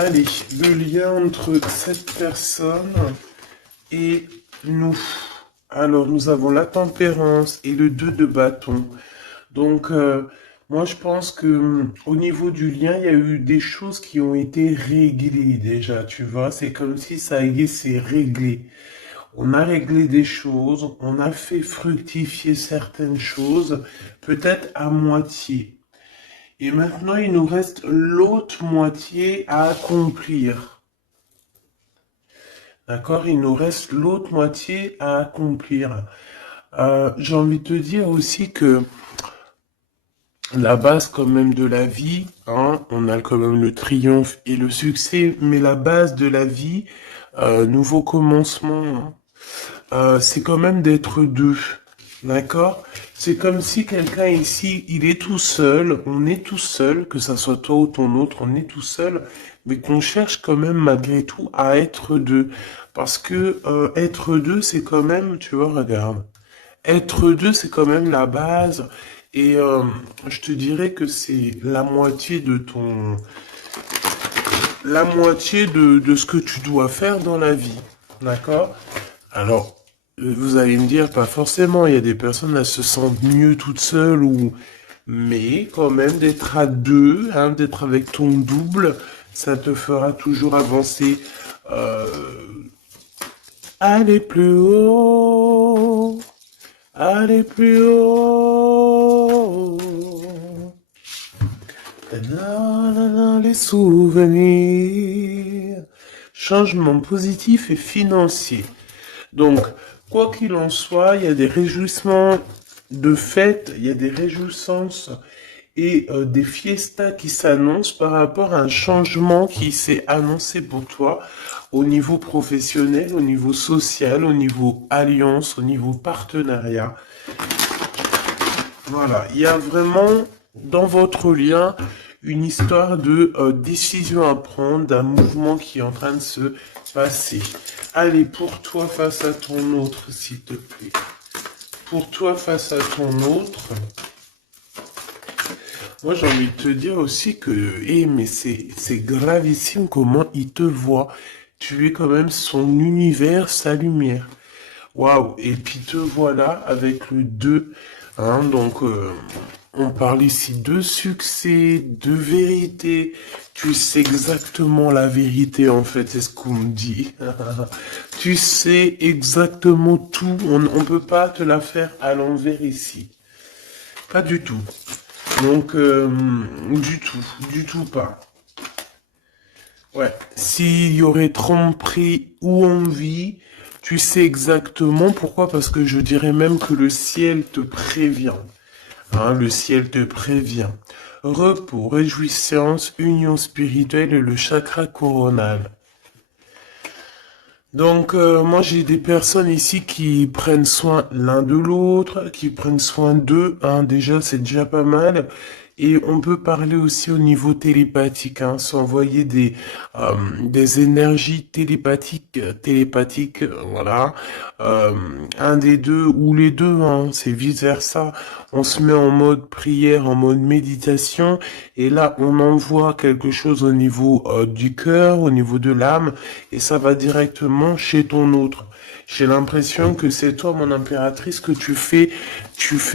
Allez, le lien entre cette personne et nous. Alors, nous avons la tempérance et le 2 de bâton. Donc, moi, je pense que au niveau du lien, il y a eu des choses qui ont été réglées déjà, tu vois. C'est comme si ça y est, c'est réglé. On a réglé des choses, on a fait fructifier certaines choses, peut-être à moitié. Et maintenant, il nous reste l'autre moitié à accomplir. D'accord? Il nous reste l'autre moitié à accomplir. J'ai envie de te dire aussi que la base quand même de la vie, hein, on a quand même le triomphe et le succès, mais la base de la vie, nouveau commencement, hein, c'est quand même d'être deux. D'accord? C'est comme si quelqu'un ici, il est tout seul, on est tout seul, que ça soit toi ou ton autre, on est tout seul, mais qu'on cherche quand même malgré tout à être deux. Parce que être deux, c'est quand même, tu vois, regarde, être deux, c'est quand même la base. Et je te dirais que c'est la moitié de la moitié de ce que tu dois faire dans la vie. D'accord? Alors, vous allez me dire, pas forcément, il y a des personnes, elles se sentent mieux toutes seules ou, mais quand même d'être à deux, hein, d'être avec ton double, ça te fera toujours avancer. Euh, aller plus haut, aller plus haut. Les souvenirs. Changement positif et financier. Donc, quoi qu'il en soit, il y a des réjouissements de fête, il y a des réjouissances et des fiestas qui s'annoncent par rapport à un changement qui s'est annoncé pour toi au niveau professionnel, au niveau social, au niveau alliance, au niveau partenariat. Voilà, il y a vraiment dans votre lien une histoire de décision à prendre, d'un mouvement qui est en train de se passer. Allez, pour toi face à ton autre, s'il te plaît. Pour toi face à ton autre, moi j'ai envie de te dire aussi que, mais c'est gravissime comment il te voit. Tu es quand même son univers, sa lumière. Waouh, et puis te voilà avec le 2, hein, donc on parle ici de succès, de vérité. Tu sais exactement la vérité en fait, c'est ce qu'on me dit. Tu sais exactement tout, on ne peut pas te la faire à l'envers ici. Pas du tout. Donc, du tout pas. Ouais, s'il y aurait tromperie ou envie, tu sais exactement pourquoi, parce que je dirais même que le ciel te prévient. Hein, le ciel te prévient. Repos, réjouissance, union spirituelle et le chakra coronal. Donc, moi j'ai des personnes ici qui prennent soin l'un de l'autre, qui prennent soin d'eux, hein, déjà c'est déjà pas mal. Et on peut parler aussi au niveau télépathique, hein, s'envoyer des énergies télépathiques, voilà. Euh, un des deux ou les deux, hein, c'est vice versa. On se met en mode prière, en mode méditation, et là on envoie quelque chose au niveau du cœur, au niveau de l'âme, et ça va directement chez ton autre. J'ai l'impression que c'est toi, mon impératrice, que tu fais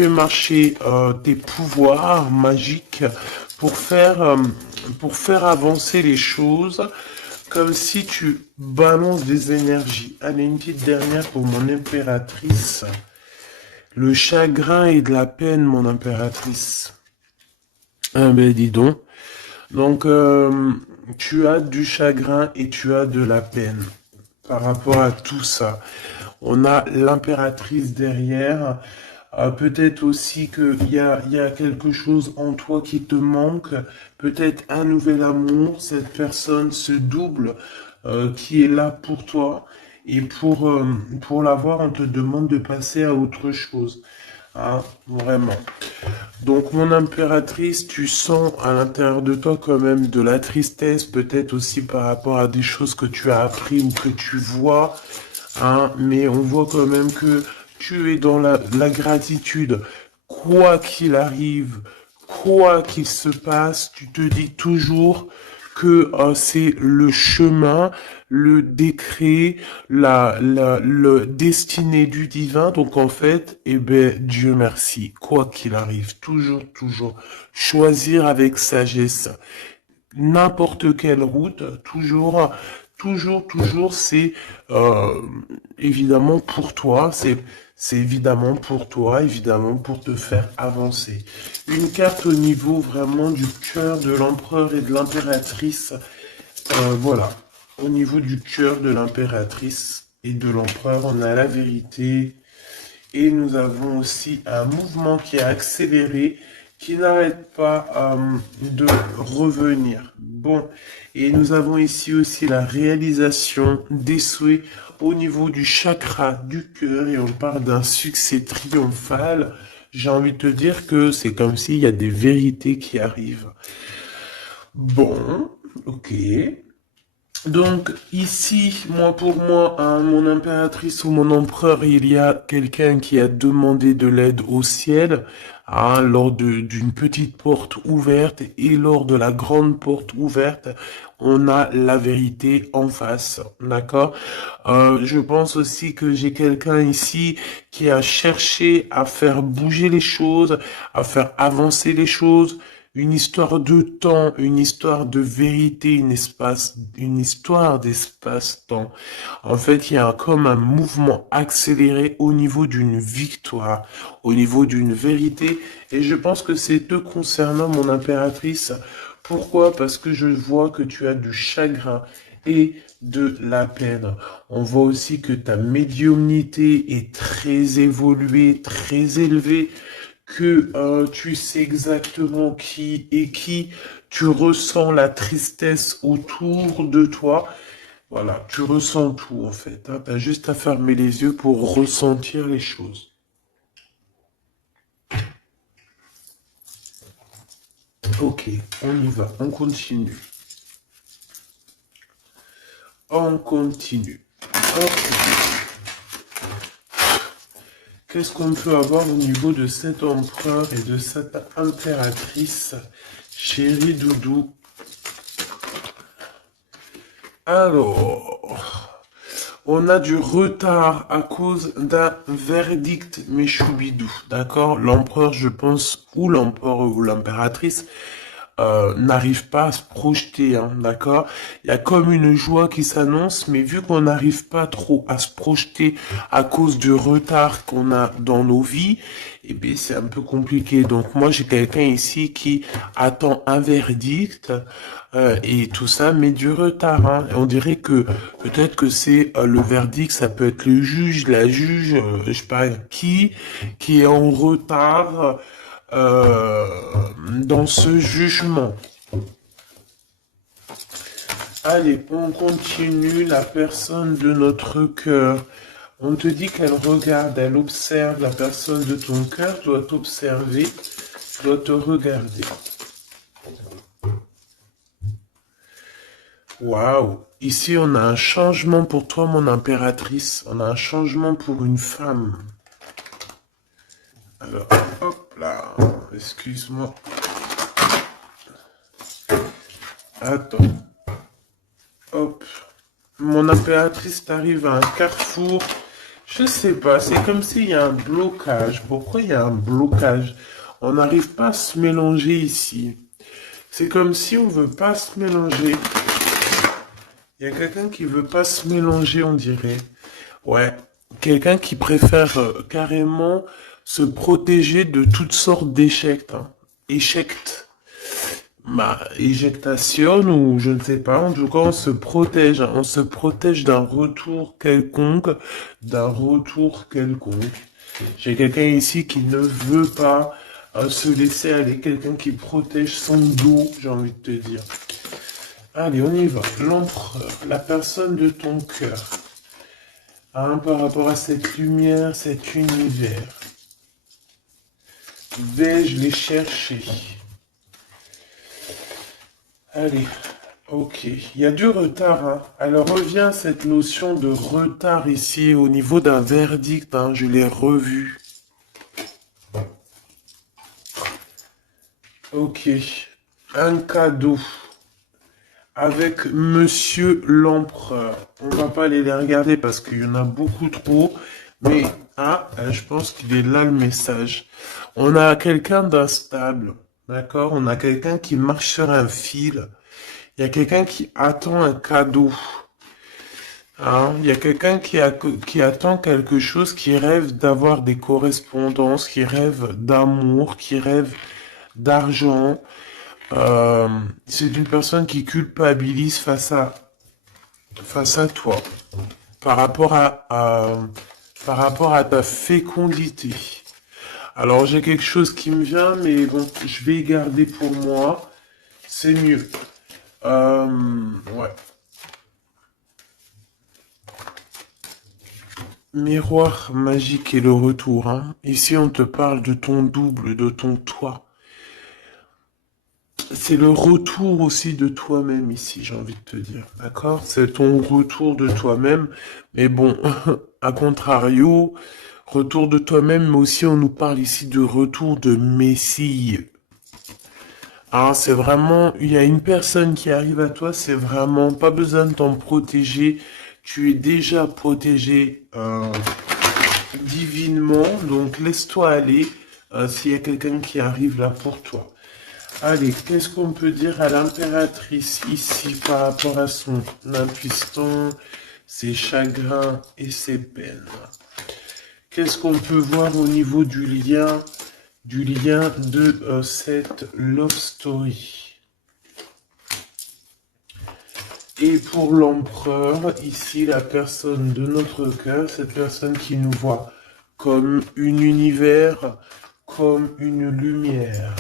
marcher tes pouvoirs magiques pour faire avancer les choses, comme si tu balances des énergies. Allez, une petite dernière pour mon impératrice. Le chagrin et de la peine, mon impératrice. Ah ben dis donc. Donc, tu as du chagrin et tu as de la peine par rapport à tout ça. On a l'impératrice derrière. Peut-être aussi il y a quelque chose en toi qui te manque. Peut-être un nouvel amour. Cette personne, ce double qui est là pour toi. Et pour l'avoir, on te demande de passer à autre chose. Hein, vraiment. Donc, mon impératrice, tu sens à l'intérieur de toi quand même de la tristesse, peut-être aussi par rapport à des choses que tu as appris ou que tu vois, hein, mais on voit quand même que tu es dans la gratitude. Quoi qu'il arrive, quoi qu'il se passe, tu te dis toujours, que c'est le chemin, le décret, le destiné du divin. Donc en fait, eh ben, Dieu merci, quoi qu'il arrive, toujours, choisir avec sagesse n'importe quelle route, toujours, c'est évidemment pour toi, c'est évidemment pour toi, évidemment pour te faire avancer. Une carte au niveau vraiment du cœur de l'empereur et de l'impératrice, voilà. Au niveau du cœur de l'impératrice et de l'empereur, on a la vérité, et nous avons aussi un mouvement qui est accéléré, qui n'arrête pas de revenir. Bon, et nous avons ici aussi la réalisation des souhaits au niveau du chakra du cœur, et on parle d'un succès triomphal. J'ai envie de te dire que c'est comme s'il y a des vérités qui arrivent. Bon, ok. Donc ici, pour moi, hein, mon impératrice ou mon empereur, il y a quelqu'un qui a demandé de l'aide au ciel, hein, lors d'une petite porte ouverte, et lors de la grande porte ouverte, on a la vérité en face, d'accord? Je pense aussi que j'ai quelqu'un ici qui a cherché à faire bouger les choses, à faire avancer les choses, une histoire de temps, une histoire de vérité, une histoire d'espace-temps. En fait, il y a comme un mouvement accéléré au niveau d'une victoire, au niveau d'une vérité. Et je pense que c'est te concernant, mon impératrice. Pourquoi? Parce que je vois que tu as du chagrin et de la peine. On voit aussi que ta médiumnité est très évoluée, très élevée, que tu sais exactement qui est qui, tu ressens la tristesse autour de toi. Voilà, tu ressens tout en fait. Hein. Tu as juste à fermer les yeux pour ressentir les choses. Ok, on y va, on continue. On continue. Ok. Qu'est-ce qu'on peut avoir au niveau de cet empereur et de cette impératrice? Chérie Doudou. Alors, on a du retard à cause d'un verdict, mes choubidous, d'accord? L'empereur, je pense, ou l'empereur ou l'impératrice, n'arrive pas à se projeter, hein, d'accord? Il y a comme une joie qui s'annonce, mais vu qu'on n'arrive pas trop à se projeter à cause du retard qu'on a dans nos vies, eh bien c'est un peu compliqué. Donc moi j'ai quelqu'un ici qui attend un verdict et tout ça, mais du retard. Hein. On dirait que peut-être que c'est le verdict, ça peut être le juge, la juge, je sais pas qui est en retard dans ce jugement. Allez, on continue. La personne de notre cœur. On te dit qu'elle regarde, elle observe. La personne de ton cœur doit t'observer, doit te regarder. Waouh! Ici, on a un changement pour toi, mon impératrice. On a un changement pour une femme. Alors, hop là. Excuse-moi. Attends. Hop. Mon impératrice t'arrive à un carrefour. Je sais pas, c'est comme s'il y a un blocage. Pourquoi il y a un blocage? On n'arrive pas à se mélanger ici. C'est comme si on veut pas se mélanger. Il y a quelqu'un qui veut pas se mélanger, on dirait. Ouais. Quelqu'un qui préfère carrément se protéger de toutes sortes d'échecs. Hein. Échecs. Éjectation ou je ne sais pas, en tout cas on se protège d'un retour quelconque, J'ai quelqu'un ici qui ne veut pas se laisser aller, quelqu'un qui protège son dos, j'ai envie de te dire. Allez, on y va. L'empereur, la personne de ton cœur, hein, par rapport à cette lumière, cet univers. Vais-je les chercher? Allez, ok. Il y a du retard. Hein. Alors revient cette notion de retard ici au niveau d'un verdict. Hein, je l'ai revu. Ok. Un cadeau. avec Monsieur l'Empereur. On va pas aller les regarder parce qu'il y en a beaucoup trop. Mais, je pense qu'il est là le message. On a quelqu'un d'instable. D'accord? On a quelqu'un qui marche sur un fil. Il y a quelqu'un qui attend un cadeau. Hein, il y a quelqu'un qui attend quelque chose, qui rêve d'avoir des correspondances, qui rêve d'amour, qui rêve d'argent. C'est une personne qui culpabilise face à toi, par rapport par rapport à ta fécondité. Alors j'ai quelque chose qui me vient, mais bon, je vais garder pour moi. C'est mieux. Ouais. Miroir magique et le retour, hein. Ici, on te parle de ton double, de ton toi. C'est le retour aussi de toi-même ici, j'ai envie de te dire. D'accord? C'est ton retour de toi-même. Mais bon, à contrario, retour de toi-même, mais aussi on nous parle ici de retour de Messie. Ah, c'est vraiment, il y a une personne qui arrive à toi, c'est vraiment pas besoin de t'en protéger. Tu es déjà protégé divinement, donc laisse-toi aller s'il y a quelqu'un qui arrive là pour toi. Allez, qu'est-ce qu'on peut dire à l'impératrice ici par rapport à son impuissance, ses chagrins et ses peines? Qu'est-ce qu'on peut voir au niveau du lien de cette love story? Et pour l'empereur, ici, la personne de notre cœur, cette personne qui nous voit comme un univers, comme une lumière.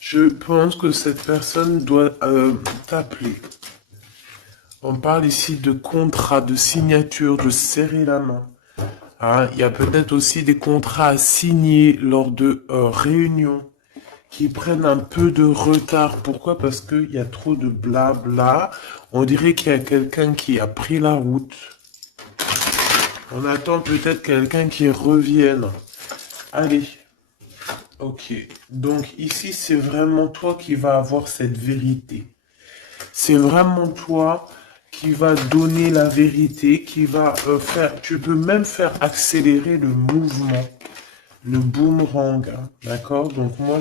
Je pense que cette personne doit t'appeler. On parle ici de contrat, de signature, de serrer la main. Hein, il y a peut-être aussi des contrats à signer lors de réunions qui prennent un peu de retard. Pourquoi? Parce qu'il y a trop de blabla. On dirait qu'il y a quelqu'un qui a pris la route. On attend peut-être quelqu'un qui revienne. Allez. Ok. Donc ici, c'est vraiment toi qui vas avoir cette vérité. C'est vraiment toi qui va donner la vérité, qui va faire... Tu peux même faire accélérer le mouvement, le boomerang. Hein, d'accord? Donc moi,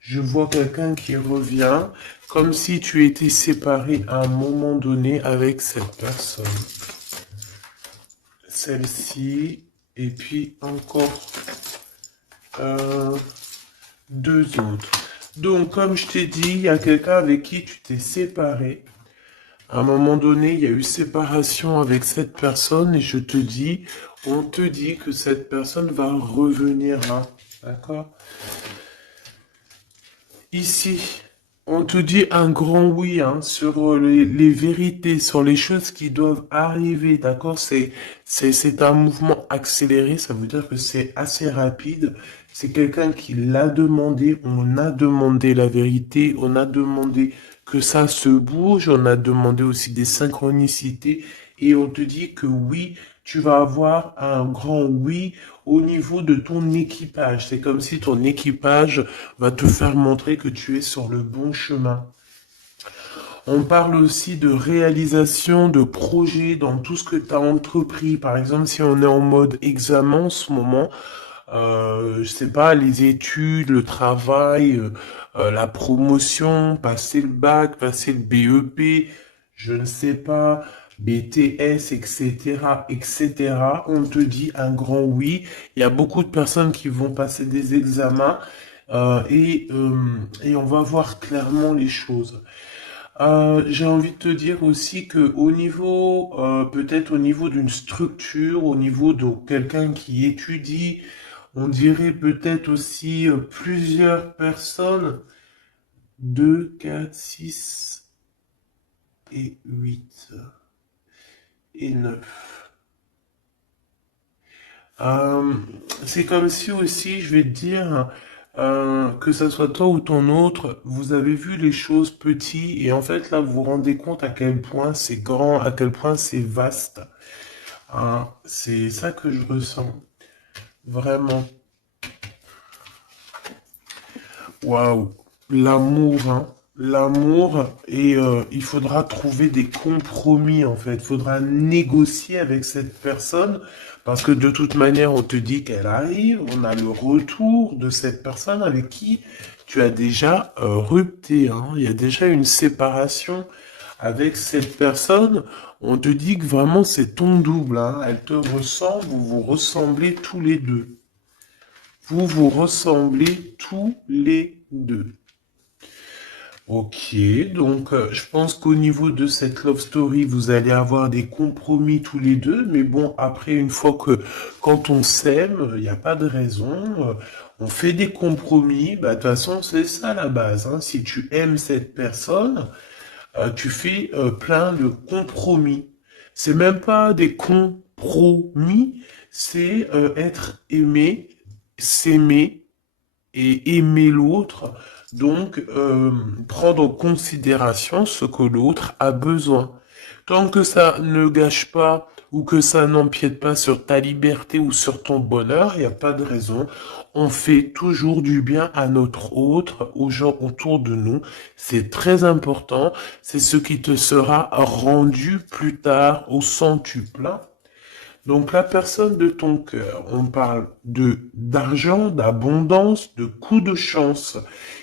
je vois quelqu'un qui revient comme si tu étais séparé à un moment donné avec cette personne. Celle-ci, et puis encore deux autres. Donc, comme je t'ai dit, il y a quelqu'un avec qui tu t'es séparé. À un moment donné, il y a eu séparation avec cette personne et on te dit que cette personne va revenir là. D'accord? Ici, on te dit un grand oui hein, sur les vérités, sur les choses qui doivent arriver. D'accord? C'est un mouvement accéléré, ça veut dire que c'est assez rapide. C'est quelqu'un qui l'a demandé, on a demandé la vérité, on a demandé que ça se bouge, on a demandé aussi des synchronicités et on te dit que oui, tu vas avoir un grand oui au niveau de ton équipage. C'est comme si ton équipage va te faire montrer que tu es sur le bon chemin. On parle aussi de réalisation de projets dans tout ce que tu as entrepris. Par exemple, si on est en mode examen en ce moment, je sais pas, les études, le travail, la promotion, passer le bac, passer le BEP, je ne sais pas, BTS, etc., etc. On te dit un grand oui. Il y a beaucoup de personnes qui vont passer des examens et on va voir clairement les choses. J'ai envie de te dire aussi que au niveau, peut-être au niveau d'une structure, au niveau de quelqu'un qui étudie, on dirait peut-être aussi plusieurs personnes, 2, 4, 6 et 8 et 9. Euh, c'est comme si aussi, je vais te dire, que ça soit toi ou ton autre, vous avez vu les choses petites et en fait là vous vous rendez compte à quel point c'est grand, à quel point c'est vaste. Hein, c'est ça que je ressens. Vraiment. Waouh. L'amour, hein. l'amour et il faudra trouver des compromis en fait. Il faudra négocier avec cette personne parce que de toute manière, on te dit qu'elle arrive, on a le retour de cette personne avec qui tu as déjà rupté, hein. Il y a déjà une séparation avec cette personne. On te dit que vraiment c'est ton double, hein. Elle te ressemble, vous vous ressemblez tous les deux. Vous vous ressemblez tous les deux. Ok, donc je pense qu'au niveau de cette love story, vous allez avoir des compromis tous les deux, mais bon, après, une fois que quand on s'aime, il n'y a pas de raison, on fait des compromis, bah de toute façon, c'est ça la base, hein. Si tu aimes cette personne, tu fais plein de compromis. C'est même pas des compromis, c'est être aimé, s'aimer et aimer l'autre, donc prendre en considération ce que l'autre a besoin. Tant que ça ne gâche pas ou que ça n'empiète pas sur ta liberté ou sur ton bonheur, il n'y a pas de raison. On fait toujours du bien à notre autre, aux gens autour de nous. C'est très important. C'est ce qui te sera rendu plus tard au centuple. Donc la personne de ton cœur, on parle de d'argent, d'abondance, de coup de chance.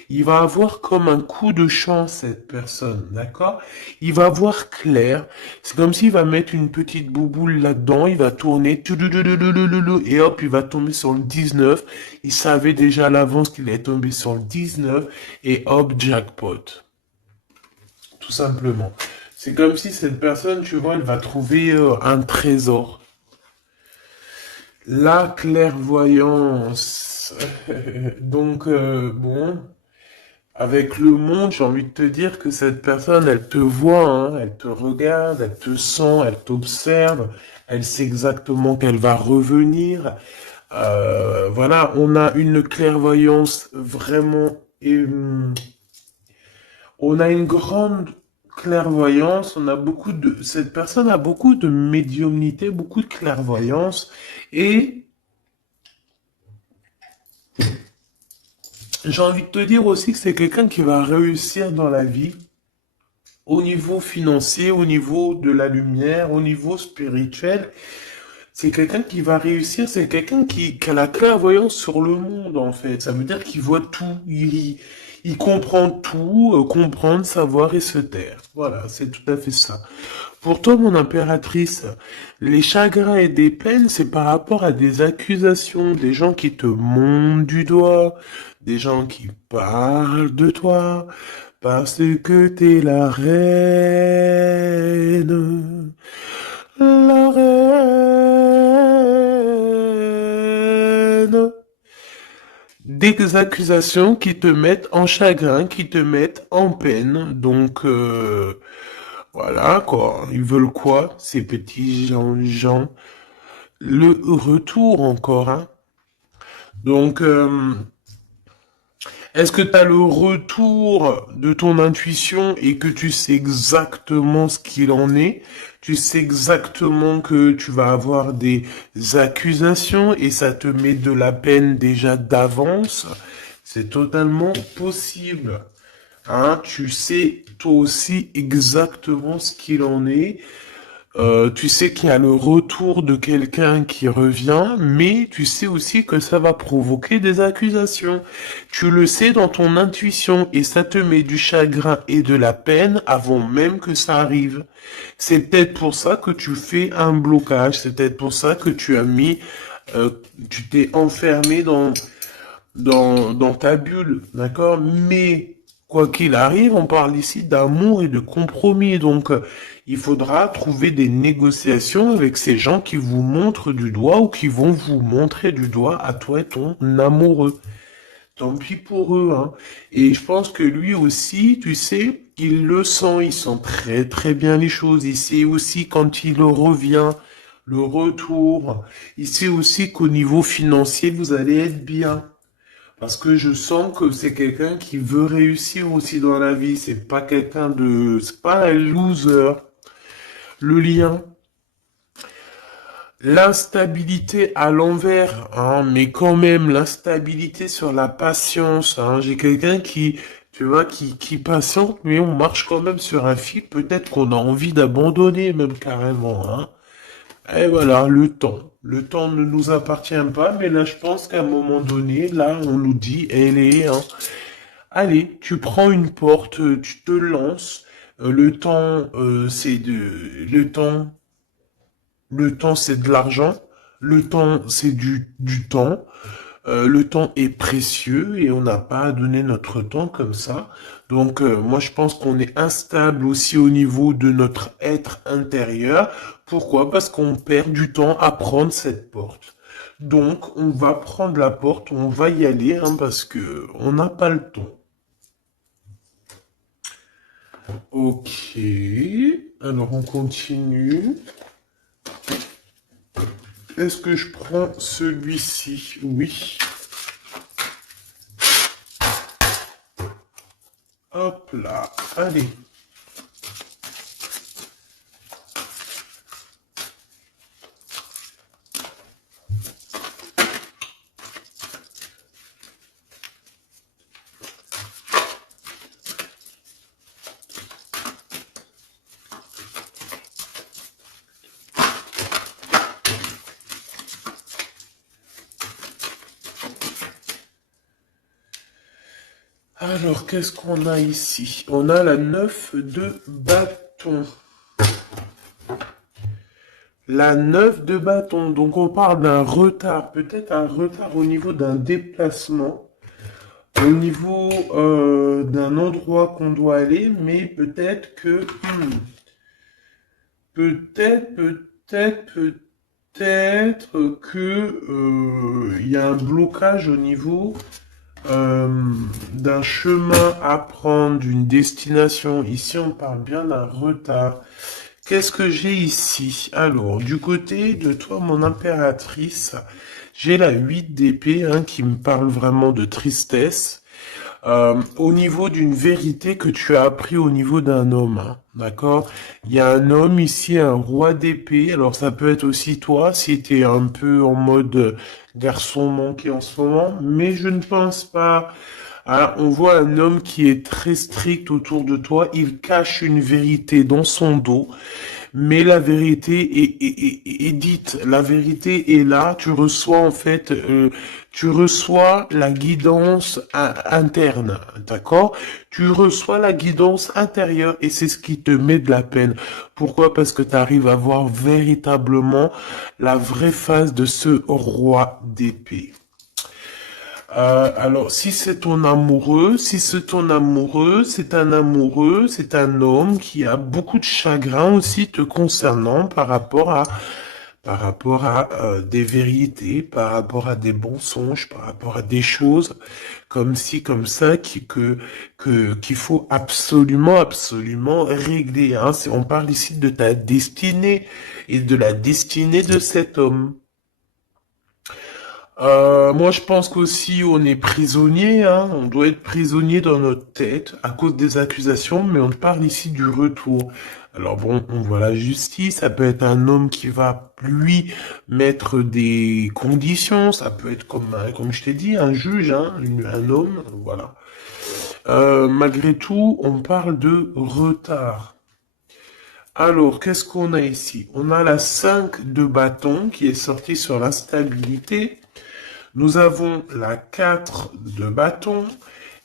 Il va avoir comme un coup de chance cette personne, d'accord? Il va voir clair. C'est comme s'il va mettre une petite bouboule là-dedans, il va tourner, et hop, il va tomber sur le 19. Il savait déjà à l'avance qu'il allait tomber sur le 19, et hop, jackpot. Tout simplement. C'est comme si cette personne, tu vois, elle va trouver un trésor. La clairvoyance. Donc, bon, avec le monde, j'ai envie de te dire que cette personne, elle te voit, hein, elle te regarde, elle te sent, elle t'observe, elle sait exactement qu'elle va revenir. Voilà, on a une clairvoyance vraiment... on a une grande clairvoyance, on a beaucoup de... Cette personne a beaucoup de médiumnité, beaucoup de clairvoyance, et j'ai envie de te dire aussi que c'est quelqu'un qui va réussir dans la vie au niveau financier, au niveau de la lumière, au niveau spirituel. C'est quelqu'un qui va réussir, c'est quelqu'un qui a la clairvoyance sur le monde, en fait. Ça veut dire qu'il voit tout, il comprend tout, comprendre, savoir et se taire. Voilà, c'est tout à fait ça. Pour toi, mon impératrice, les chagrins et des peines, c'est par rapport à des accusations, des gens qui te montent du doigt, des gens qui parlent de toi, parce que t'es la reine, la reine. Des accusations qui te mettent en chagrin, qui te mettent en peine. Donc, voilà, quoi. Ils veulent quoi, ces petits gens? Le retour encore, hein. Donc, est-ce que tu as le retour de ton intuition et que tu sais exactement ce qu'il en est? Tu sais exactement que tu vas avoir des accusations et ça te met de la peine déjà d'avance? C'est totalement possible. Hein, tu sais toi aussi exactement ce qu'il en est. Tu sais qu'il y a le retour de quelqu'un qui revient, mais tu sais aussi que ça va provoquer des accusations. Tu le sais dans ton intuition et ça te met du chagrin et de la peine avant même que ça arrive. C'est peut-être pour ça que tu fais un blocage, c'est peut-être pour ça que tu as mis, tu t'es enfermé dans ta bulle, d'accord? Mais quoi qu'il arrive, on parle ici d'amour et de compromis, donc il faudra trouver des négociations avec ces gens qui vous montrent du doigt ou qui vont vous montrer du doigt à toi et ton amoureux. Tant pis pour eux, hein. Et je pense que lui aussi, tu sais, il le sent, il sent très très bien les choses. Il sait aussi quand il revient, le retour. Il sait aussi qu'au niveau financier, vous allez être bien. Parce que je sens que c'est quelqu'un qui veut réussir aussi dans la vie. C'est pas quelqu'un de, c'est pas un loser. Le lien, l'instabilité à l'envers, hein, mais quand même l'instabilité sur la patience. Hein. J'ai quelqu'un qui, tu vois, qui patiente, mais on marche quand même sur un fil. Peut-être qu'on a envie d'abandonner, même carrément, hein. Et voilà, le temps. Le temps ne nous appartient pas, mais là, je pense qu'à un moment donné, là, on nous dit, elle est, hein. Allez, tu prends une porte, tu te lances. Le temps, le temps, c'est de l'argent. Le temps, c'est du temps. Le temps est précieux et on n'a pas à donner notre temps comme ça. Donc, moi, je pense qu'on est instable aussi au niveau de notre être intérieur. Pourquoi? Parce qu'on perd du temps à prendre cette porte. Donc, on va prendre la porte, on va y aller, hein, parce que on n'a pas le temps. Ok. Alors, on continue. Est-ce que je prends celui-ci? Oui. Hop là. Allez. Alors, qu'est-ce qu'on a ici? On a la 9 de bâton. La 9 de bâton. Donc, on parle d'un retard. Peut-être un retard au niveau d'un déplacement. Au niveau d'un endroit qu'on doit aller. Mais peut-être que... peut-être que... il y a un blocage au niveau d'un chemin à prendre, d'une destination. Ici, on parle bien d'un retard. Qu'est-ce que j'ai ici? Alors, du côté de toi, mon impératrice, j'ai la 8 d'épée, hein, qui me parle vraiment de tristesse. Au niveau d'une vérité que tu as appris au niveau d'un homme, hein, d'accord? Il y a un homme ici, un roi d'épée. Alors ça peut être aussi toi, si tu es un peu en mode garçon manqué en ce moment, mais je ne pense pas. Hein, on voit un homme qui est très strict autour de toi. Il cache une vérité dans son dos. Mais la vérité est dite, la vérité est là, tu reçois en fait, tu reçois la guidance interne, d'accord? Tu reçois la guidance intérieure et c'est ce qui te met de la peine. Pourquoi? Parce que tu arrives à voir véritablement la vraie face de ce roi d'épée. Alors, si c'est ton amoureux, si c'est ton amoureux, c'est un homme qui a beaucoup de chagrin aussi te concernant par rapport à des vérités, par rapport à des mensonges, par rapport à des choses comme ci, comme ça, qu'il faut absolument, absolument régler, hein. On parle ici de ta destinée et de la destinée de cet homme. Moi, je pense qu'aussi on est prisonnier, hein. On doit être prisonnier dans notre tête à cause des accusations, mais on parle ici du retour. Alors bon, on voit la justice, ça peut être un homme qui va, lui, mettre des conditions, ça peut être comme je t'ai dit, un juge, hein, un homme, voilà. Malgré tout, on parle de retard. Alors, qu'est-ce qu'on a ici? On a la 5 de bâton qui est sortie sur la stabilité. Nous avons la 4 de bâton,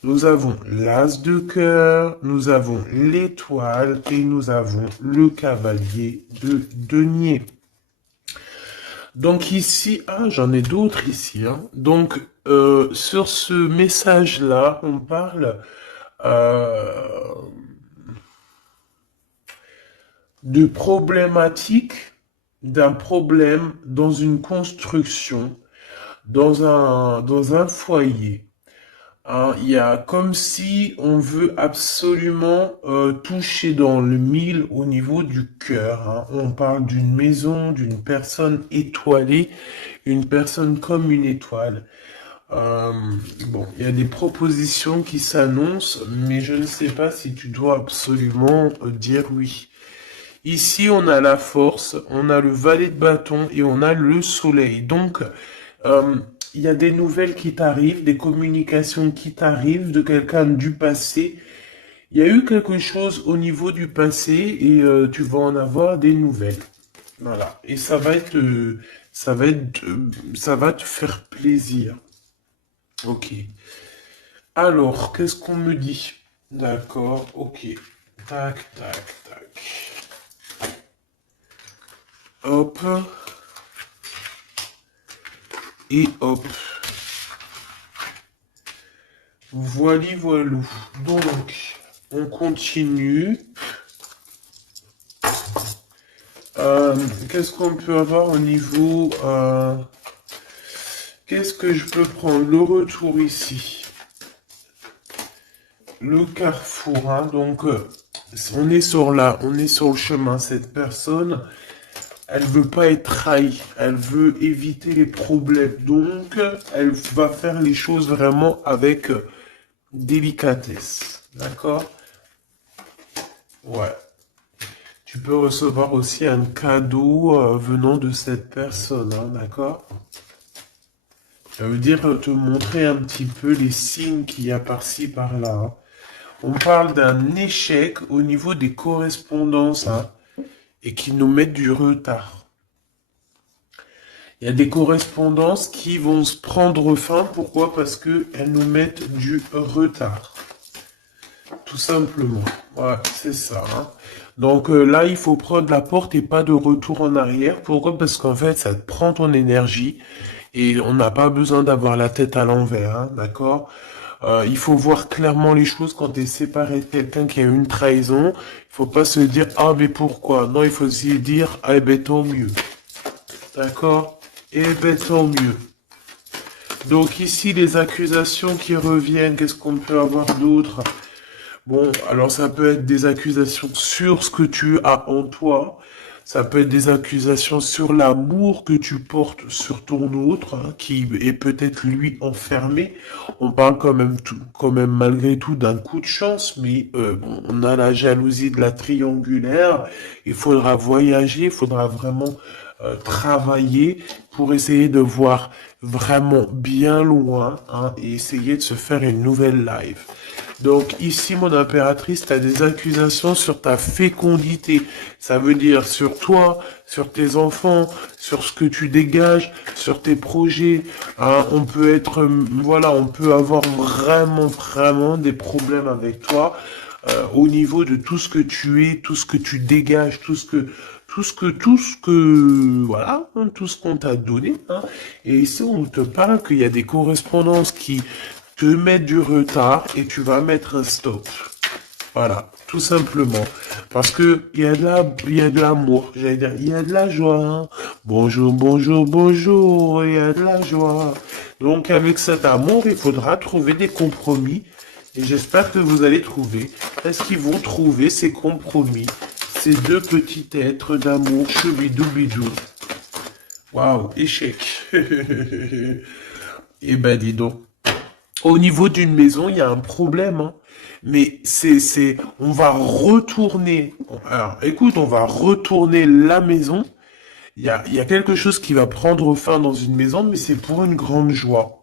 nous avons l'as de cœur, nous avons l'étoile et nous avons le cavalier de denier. Donc ici, j'en ai d'autres ici, hein. Donc, sur ce message-là, on parle de problématique, d'un problème dans une construction, dans un foyer. Hein, il y a comme si on veut absolument toucher dans le mille au niveau du cœur, hein. On parle d'une maison, d'une personne étoilée, une personne comme une étoile. Euh, bon, il y a des propositions qui s'annoncent, mais je ne sais pas si tu dois absolument dire oui. Ici, on a la force, on a le valet de bâton et on a le soleil. Donc, euh, il y a des nouvelles qui t'arrivent, des communications qui t'arrivent de quelqu'un du passé. Il y a eu quelque chose au niveau du passé et tu vas en avoir des nouvelles. Voilà. Et ça va te faire plaisir. Ok. Alors, qu'est-ce qu'on me dit? D'accord, ok. Tac, tac, tac. Hop. Et hop. Voili voilou. Donc, on continue. Qu'est-ce qu'on peut avoir au niveau... qu'est-ce que je peux prendre? Le retour ici. Le carrefour, hein, donc on est sur le chemin. Cette personne, elle veut pas être trahie, elle veut éviter les problèmes, donc elle va faire les choses vraiment avec délicatesse, d'accord? Ouais. Tu peux recevoir aussi un cadeau venant de cette personne, hein, d'accord? Ça veut dire te montrer un petit peu les signes qu'il y a par-ci, par-là, hein. On parle d'un échec au niveau des correspondances, hein, et qui nous mettent du retard. Il y a des correspondances qui vont se prendre fin. Pourquoi? Parce qu'elles nous mettent du retard. Tout simplement. Ouais, c'est ça, hein. Donc là, il faut prendre la porte et pas de retour en arrière. Pourquoi? Parce qu'en fait, ça te prend ton énergie et on n'a pas besoin d'avoir la tête à l'envers, hein, d'accord? Il faut voir clairement les choses quand tu es séparé de quelqu'un qui a eu une trahison. Il faut pas se dire, ah, mais pourquoi? Non, il faut se dire, ah, eh ben, tant mieux. D'accord? Eh ben, tant mieux. Donc ici, les accusations qui reviennent, qu'est-ce qu'on peut avoir d'autre? Bon, alors ça peut être des accusations sur ce que tu as en toi. Ça peut être des accusations sur l'amour que tu portes sur ton autre, hein, qui est peut-être lui enfermé. On parle quand même malgré tout d'un coup de chance, mais on a la jalousie de la triangulaire. Il faudra voyager, il faudra vraiment travailler pour essayer de voir vraiment bien loin, hein, et essayer de se faire une nouvelle life. Donc ici, mon impératrice, tu as des accusations sur ta fécondité. Ça veut dire sur toi, sur tes enfants, sur ce que tu dégages, sur tes projets. Hein, on peut être, voilà, on peut avoir vraiment des problèmes avec toi au niveau de tout ce que tu es, tout ce que tu dégages, voilà, hein, tout ce qu'on t'a donné, hein. Et ici, on te parle qu'il y a des correspondances qui te mettent du retard et tu vas mettre un stop. Voilà, tout simplement. Parce que il y a de l'amour, j'allais dire, il y a de la joie, hein. Bonjour, bonjour, bonjour, il y a de la joie. Donc, avec cet amour, il faudra trouver des compromis. Et j'espère que vous allez trouver. Est-ce qu'ils vont trouver ces compromis? Ces deux petits êtres d'amour, choubidoubidou. Waouh, échec. Eh ben, dis donc. Au niveau d'une maison, il y a un problème, hein. Mais on va retourner. Alors, écoute, on va retourner la maison. Il y a quelque chose qui va prendre fin dans une maison, mais c'est pour une grande joie.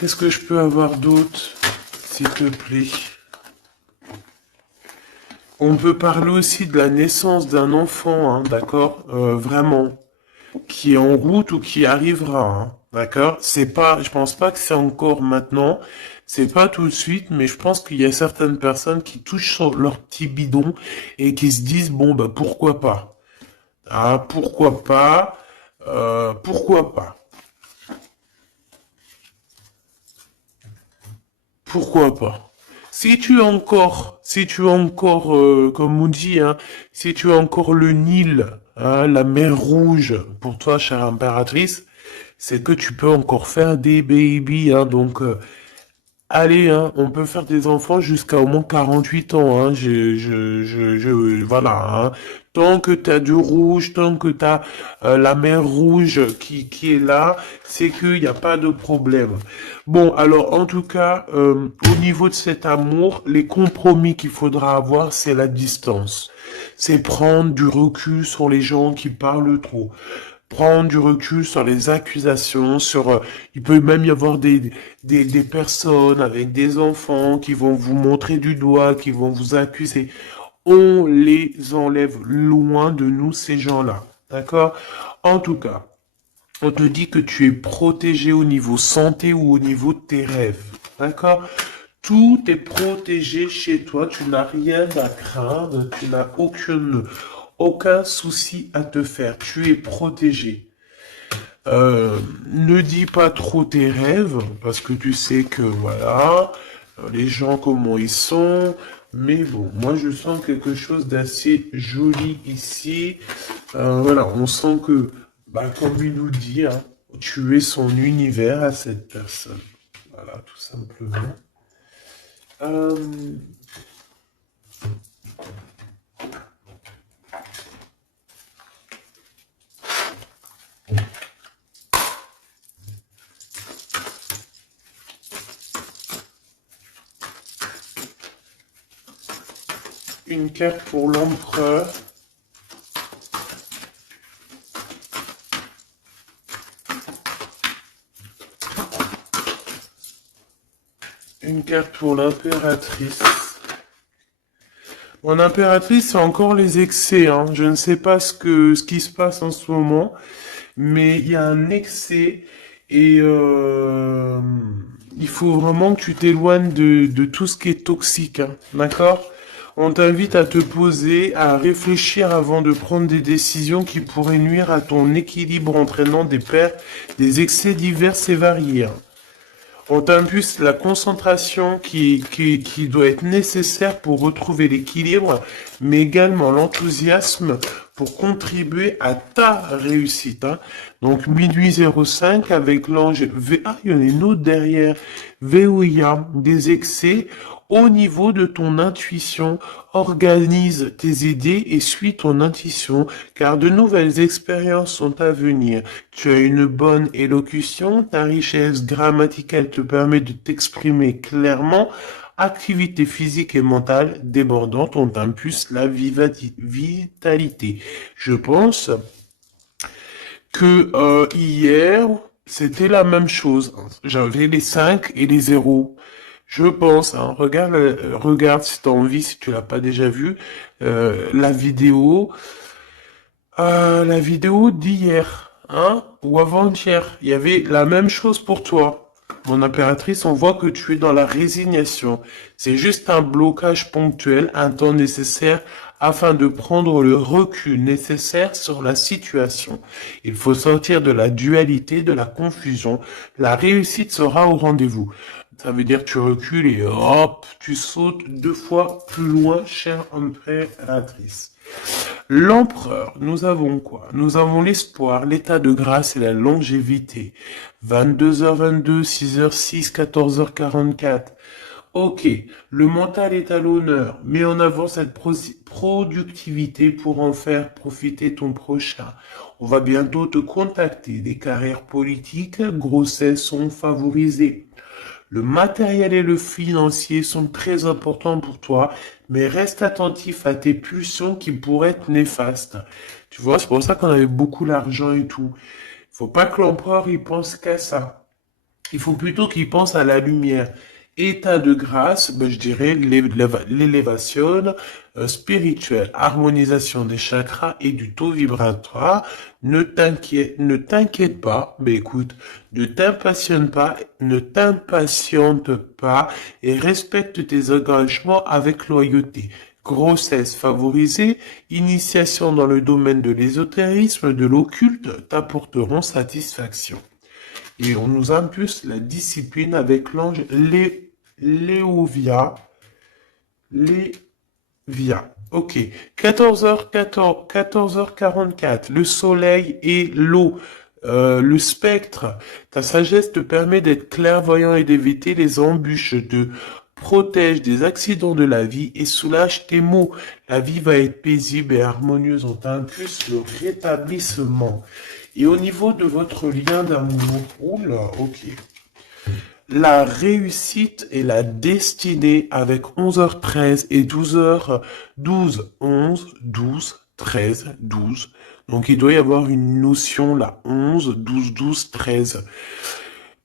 Qu'est-ce que je peux avoir d'autre, s'il te plaît? On peut parler aussi de la naissance d'un enfant, hein, d'accord? Vraiment, qui est en route ou qui arrivera, hein, d'accord? C'est pas, je pense pas que c'est encore maintenant, c'est pas tout de suite, mais je pense qu'il y a certaines personnes qui touchent sur leur petit bidon et qui se disent, bon, bah, pourquoi pas? Ah, pourquoi pas? Pourquoi pas? Pourquoi pas? Si tu as encore, comme on dit, hein, si tu as encore le Nil, hein, la mer Rouge, pour toi, chère impératrice, c'est que tu peux encore faire des babies, hein, donc, allez, hein, on peut faire des enfants jusqu'à au moins 48 ans, hein, voilà, hein. Tant que t'as du rouge, tant que t'as la mer rouge qui est là, c'est qu'il n'y a pas de problème. Bon, alors, en tout cas, au niveau de cet amour, les compromis qu'il faudra avoir, c'est la distance. C'est prendre du recul sur les gens qui parlent trop. Prends du recul sur les accusations, il peut même y avoir des personnes avec des enfants qui vont vous montrer du doigt, qui vont vous accuser. On les enlève loin de nous, ces gens-là. D'accord? En tout cas, on te dit que tu es protégé au niveau santé ou au niveau de tes rêves. D'accord? Tout est protégé chez toi. Tu n'as rien à craindre. Tu n'as aucun souci à te faire. Tu es protégé. Ne dis pas trop tes rêves parce que tu sais que voilà, les gens comment ils sont. Mais bon, moi je sens quelque chose d'assez joli ici. Voilà, on sent que, bah, comme il nous dit, hein, tu es son univers à cette personne. Voilà, tout simplement. Euh, une carte pour l'empereur. Une carte pour l'impératrice. Mon impératrice, c'est encore les excès, hein. Je ne sais pas ce qui se passe en ce moment, mais il y a un excès et il faut vraiment que tu t'éloignes de tout ce qui est toxique, hein. D'accord? On t'invite à te poser, à réfléchir avant de prendre des décisions qui pourraient nuire à ton équilibre entraînant des excès divers et variés, hein. On t'impulse la concentration qui doit être nécessaire pour retrouver l'équilibre, mais également l'enthousiasme pour contribuer à ta réussite, hein. Donc, minuit 05 avec l'ange V. Ah, il y en a une autre derrière. Veolia, des excès au niveau de ton intuition. Organise tes idées et suis ton intuition, car de nouvelles expériences sont à venir. Tu as une bonne élocution, ta richesse grammaticale te permet de t'exprimer clairement. Activité physique et mentale débordante, on t'impulse la vitalité. Je pense que hier, c'était la même chose. J'avais les 5 et les 0. Je pense, hein, regarde si tu as envie, si tu l'as pas déjà vu, la vidéo d'hier, hein, ou avant-hier. Il y avait la même chose pour toi. Mon impératrice, on voit que tu es dans la résignation. C'est juste un blocage ponctuel, un temps nécessaire afin de prendre le recul nécessaire sur la situation. Il faut sortir de la dualité, de la confusion. La réussite sera au rendez-vous. Ça veut dire que tu recules et hop, tu sautes 2 fois plus loin, chère impératrice. L'empereur, nous avons quoi? Nous avons l'espoir, l'état de grâce et la longévité. 22h22, 6h06, 14h44. Ok, le mental est à l'honneur. Mets en avant cette productivité pour en faire profiter ton prochain. On va bientôt te contacter. Des carrières politiques, grossesses sont favorisées. Le matériel et le financier sont très importants pour toi, mais reste attentif à tes pulsions qui pourraient être néfastes. Tu vois, c'est pour ça qu'on avait beaucoup d'argent et tout. Il faut pas que l'empereur il pense qu'à ça. Il faut plutôt qu'il pense à la lumière. État de grâce, ben, je dirais l'élévation spirituelle, harmonisation des chakras et du taux vibratoire. Ne t'inquiète pas, mais écoute, ne t'impatiente pas et respecte tes engagements avec loyauté. Grossesse favorisée, initiation dans le domaine de l'ésotérisme, de l'occulte t'apporteront satisfaction. Et on nous impulse la discipline avec l'ange Léovia. Lévia. Ok. 14h44. Le soleil et l'eau. Le spectre. Ta sagesse te permet d'être clairvoyant et d'éviter les embûches, te protège des accidents de la vie et soulage tes maux. La vie va être paisible et harmonieuse. On t'impulse le rétablissement. Et au niveau de votre lien d'amour, oula, ok. La réussite et la destinée avec 11h13 et 12h12, 11, 12, 13, 12, Donc il doit y avoir une notion là, 11, 12, 12, 13.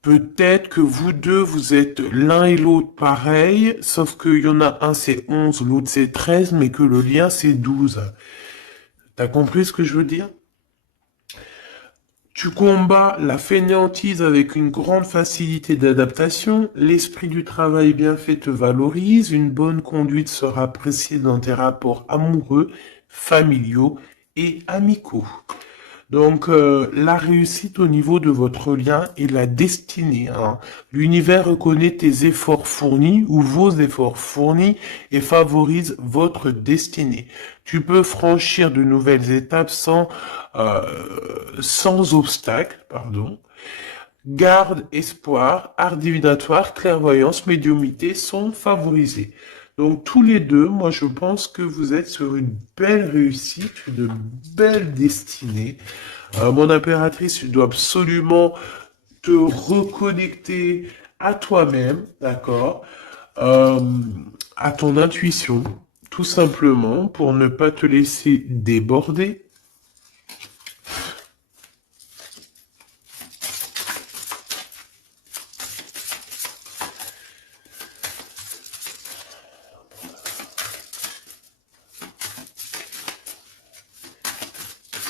Peut-être que vous deux, vous êtes l'un et l'autre pareil, sauf qu'il y en a un c'est 11, l'autre c'est 13, mais que le lien c'est 12. T'as compris ce que je veux dire? Tu combats la fainéantise avec une grande facilité d'adaptation, l'esprit du travail bien fait te valorise, une bonne conduite sera appréciée dans tes rapports amoureux, familiaux et amicaux. Donc, la réussite au niveau de votre lien et la destinée. Hein. L'univers reconnaît tes efforts fournis ou vos efforts fournis et favorise votre destinée. Tu peux franchir de nouvelles étapes euh, sans obstacle, pardon. Garde, espoir, art divinatoire, clairvoyance, médiumité sont favorisés. Donc tous les deux, moi je pense que vous êtes sur une belle réussite, une belle destinée. Mon impératrice, tu dois absolument te reconnecter à toi-même, d'accord, euh, à ton intuition, tout simplement, pour ne pas te laisser déborder.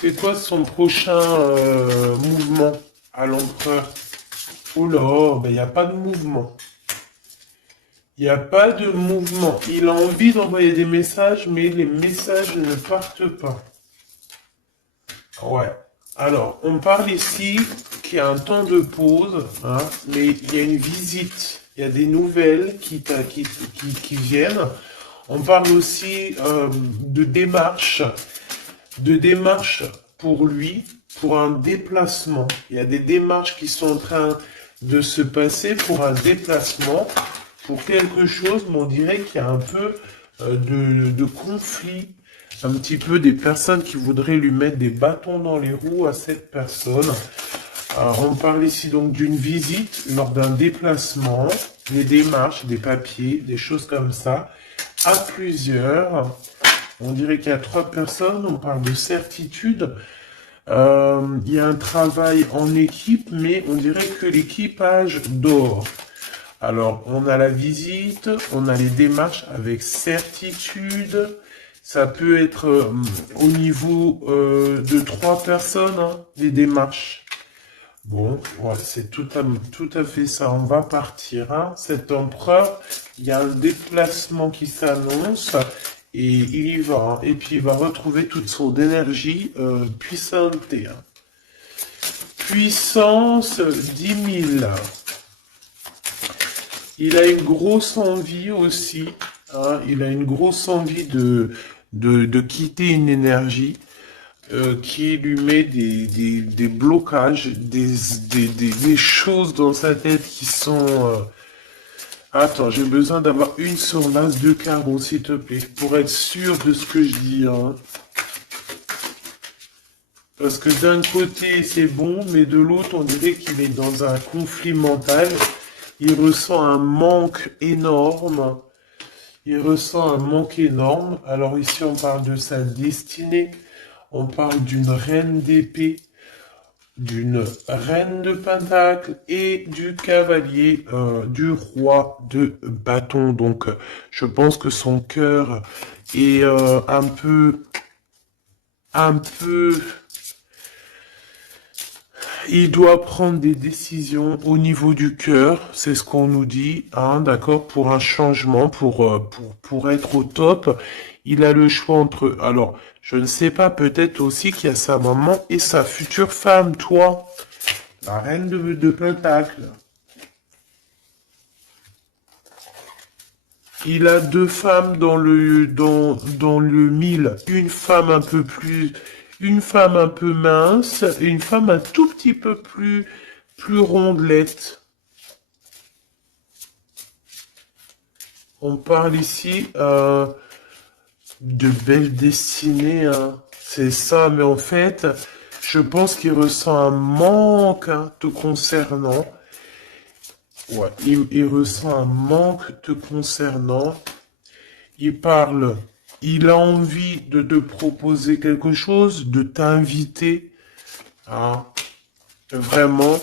C'est quoi son prochain mouvement à l'empereur? Oh là, ben il n'y a pas de mouvement. Il n'y a pas de mouvement. Il a envie d'envoyer des messages, mais les messages ne partent pas. Ouais. Alors, on parle ici qu'il y a un temps de pause, hein, mais il y a une visite. Il y a des nouvelles qui viennent. On parle aussi de démarches pour lui, pour un déplacement. Il y a des démarches qui sont en train de se passer pour un déplacement, pour quelque chose, mais on dirait qu'il y a un peu de conflit, un petit peu des personnes qui voudraient lui mettre des bâtons dans les roues à cette personne. Alors, on parle ici donc d'une visite lors d'un déplacement, des démarches, des papiers, des choses comme ça, à plusieurs. On dirait qu'il y a 3 personnes, on parle de certitude. Il y a un travail en équipe, mais on dirait que l'équipage dort. Alors, on a la visite, on a les démarches avec certitude. Ça peut être au niveau de 3 personnes, hein, les démarches. Bon, ouais, c'est tout à fait ça. On va partir. Hein. Cet empereur, il y a un déplacement qui s'annonce et il y va. Hein. Et puis il va retrouver toute son énergie puissante. Hein. Puissance 10 000. Il a une grosse envie aussi. Hein. Il a une grosse envie de quitter une énergie. Qui lui met des blocages, des choses dans sa tête qui sont... Attends, j'ai besoin d'avoir une sur l'as de carreau, s'il te plaît, pour être sûr de ce que je dis. Hein. Parce que d'un côté, c'est bon, mais de l'autre, on dirait qu'il est dans un conflit mental. Il ressent un manque énorme. Il ressent un manque énorme. Alors ici, on parle de sa destinée. On parle d'une reine d'épée, d'une reine de pentacle et du cavalier du roi de bâton. Donc, je pense que son cœur est un peu, il doit prendre des décisions au niveau du cœur, c'est ce qu'on nous dit, hein, d'accord, pour un changement, pour être au top. Il a le choix entre... Alors, je ne sais pas, peut-être aussi qu'il y a sa maman et sa future femme, toi, la reine de Pentacle. Il a 2 femmes dans le 1000. Une femme un peu plus... Une femme un peu mince et une femme un tout petit peu plus rondelette. On parle ici de belle destinée, hein. C'est ça, mais en fait, je pense qu'il ressent un manque hein, te concernant. Ouais, il ressent un manque te concernant. Il parle Il a envie de te proposer quelque chose, de t'inviter. Hein. Vraiment.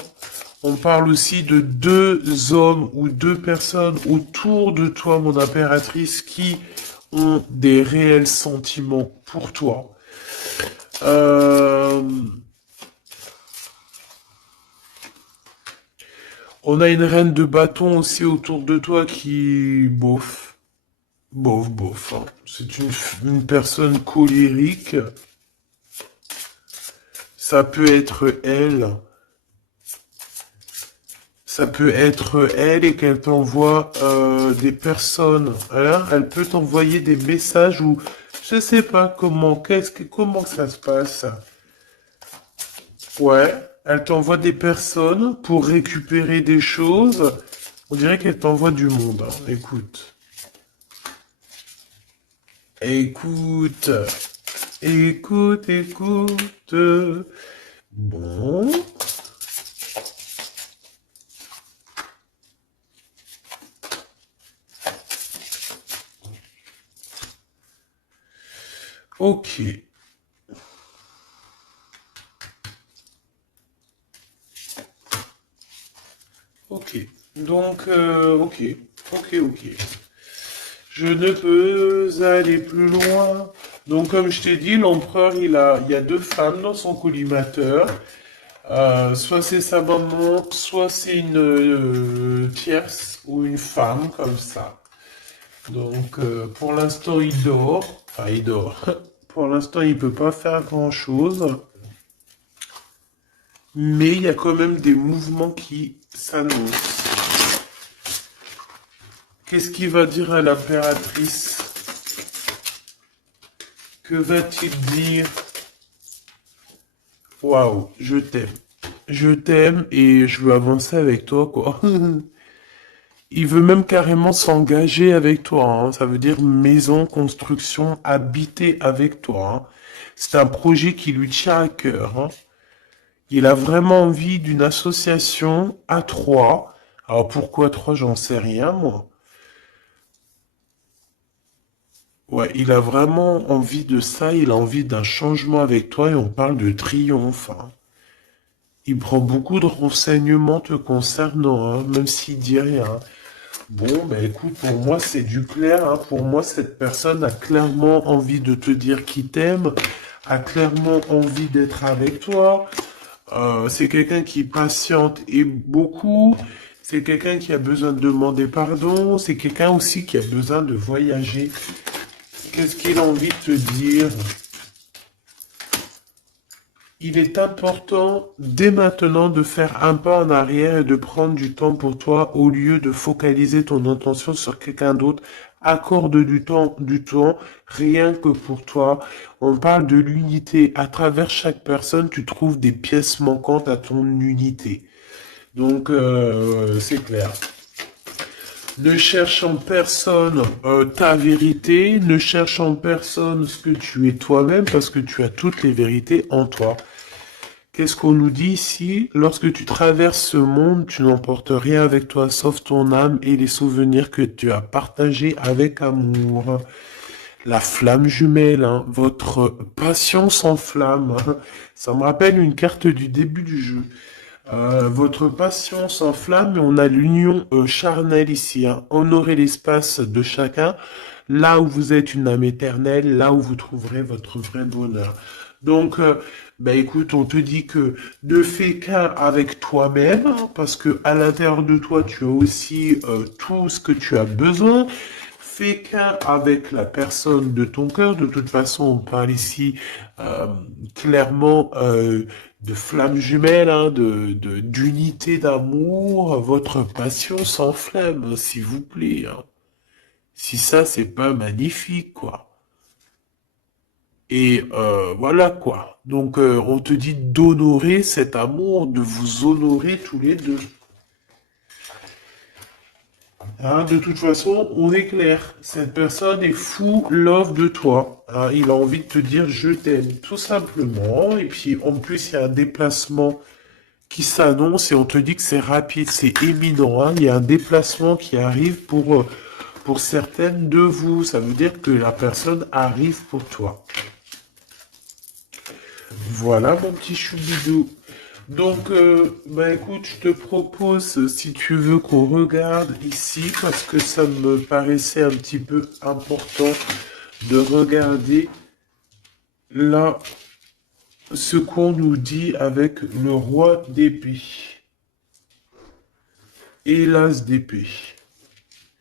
On parle aussi de deux hommes ou deux personnes autour de toi, mon impératrice, qui ont des réels sentiments pour toi. On a une reine de bâton aussi autour de toi qui, bof, bof. Hein. C'est une personne colérique. Ça peut être elle. Ça peut être elle et qu'elle t'envoie des personnes. Hein. Elle peut t'envoyer des messages ou je sais pas comment ça se passe. Ouais, elle t'envoie des personnes pour récupérer des choses. On dirait qu'elle t'envoie du monde. Hein. Écoute. Écoute. Écoute. Bon. Ok. Ok. Donc, ok. Je ne peux aller plus loin. Donc, comme je t'ai dit, l'empereur, il y a deux femmes dans son collimateur. Soit c'est sa maman, soit c'est une tierce ou une femme comme ça. Donc, pour l'instant, il dort. Enfin, il dort. Pour l'instant, il peut pas faire grand-chose. Mais il y a quand même des mouvements qui s'annoncent. Qu'est-ce qu'il va dire à l'impératrice? Que va-t-il dire? Waouh, je t'aime. Je t'aime et je veux avancer avec toi, quoi. Il veut même carrément s'engager avec toi. Hein. Ça veut dire maison, construction, habiter avec toi. Hein. C'est un projet qui lui tient à cœur. Hein. Il a vraiment envie d'une association à trois. Alors pourquoi trois, j'en sais rien, moi. Ouais, il a vraiment envie de ça, il a envie d'un changement avec toi et on parle de triomphe. Hein. Il prend beaucoup de renseignements te concernant, hein, même s'il dit rien. Bon, ben écoute, pour moi c'est du clair. Hein. Pour moi, cette personne a clairement envie de te dire qu'il t'aime, a clairement envie d'être avec toi. C'est quelqu'un qui patiente et beaucoup. C'est quelqu'un qui a besoin de demander pardon. C'est quelqu'un aussi qui a besoin de voyager. Qu'est-ce qu'il a envie de te dire? Il est important dès maintenant de faire un pas en arrière et de prendre du temps pour toi au lieu de focaliser ton attention sur quelqu'un d'autre. Accorde du temps, rien que pour toi. On parle de l'unité. À travers chaque personne, tu trouves des pièces manquantes à ton unité. Donc, c'est clair. Ne cherche en personne ta vérité, ne cherche en personne ce que tu es toi-même parce que tu as toutes les vérités en toi. Qu'est-ce qu'on nous dit ici? Lorsque tu traverses ce monde, tu n'emportes rien avec toi sauf ton âme et les souvenirs que tu as partagés avec amour. La flamme jumelle, hein, votre passion s'enflamme. Hein. Ça me rappelle une carte du début du jeu. Votre passion s'enflamme et on a l'union charnelle ici. Hein. Honorez l'espace de chacun, là où vous êtes une âme éternelle, là où vous trouverez votre vrai bonheur. Donc, écoute, on te dit que ne fais qu'un avec toi-même, hein, parce que à l'intérieur de toi, tu as aussi tout ce que tu as besoin. Fais qu'un avec la personne de ton cœur. De toute façon, on parle ici clairement de flammes jumelles, hein, d'unité d'amour. Votre passion s'enflamme, s'il vous plaît. Hein. Si ça, c'est pas magnifique, quoi. Et voilà, quoi. Donc, on te dit d'honorer cet amour, de vous honorer tous les deux. Hein, de toute façon, on est clair. Cette personne est fou love de toi. Hein, il a envie de te dire je t'aime, tout simplement. Et puis, en plus, il y a un déplacement qui s'annonce et on te dit que c'est rapide, c'est éminent. Hein. Il y a un déplacement qui arrive pour certaines de vous. Ça veut dire que la personne arrive pour toi. Voilà, mon petit choubidou. Donc, bah écoute, je te propose, si tu veux, qu'on regarde ici, parce que ça me paraissait un petit peu important de regarder là ce qu'on nous dit avec le roi d'épée et l'as d'épée.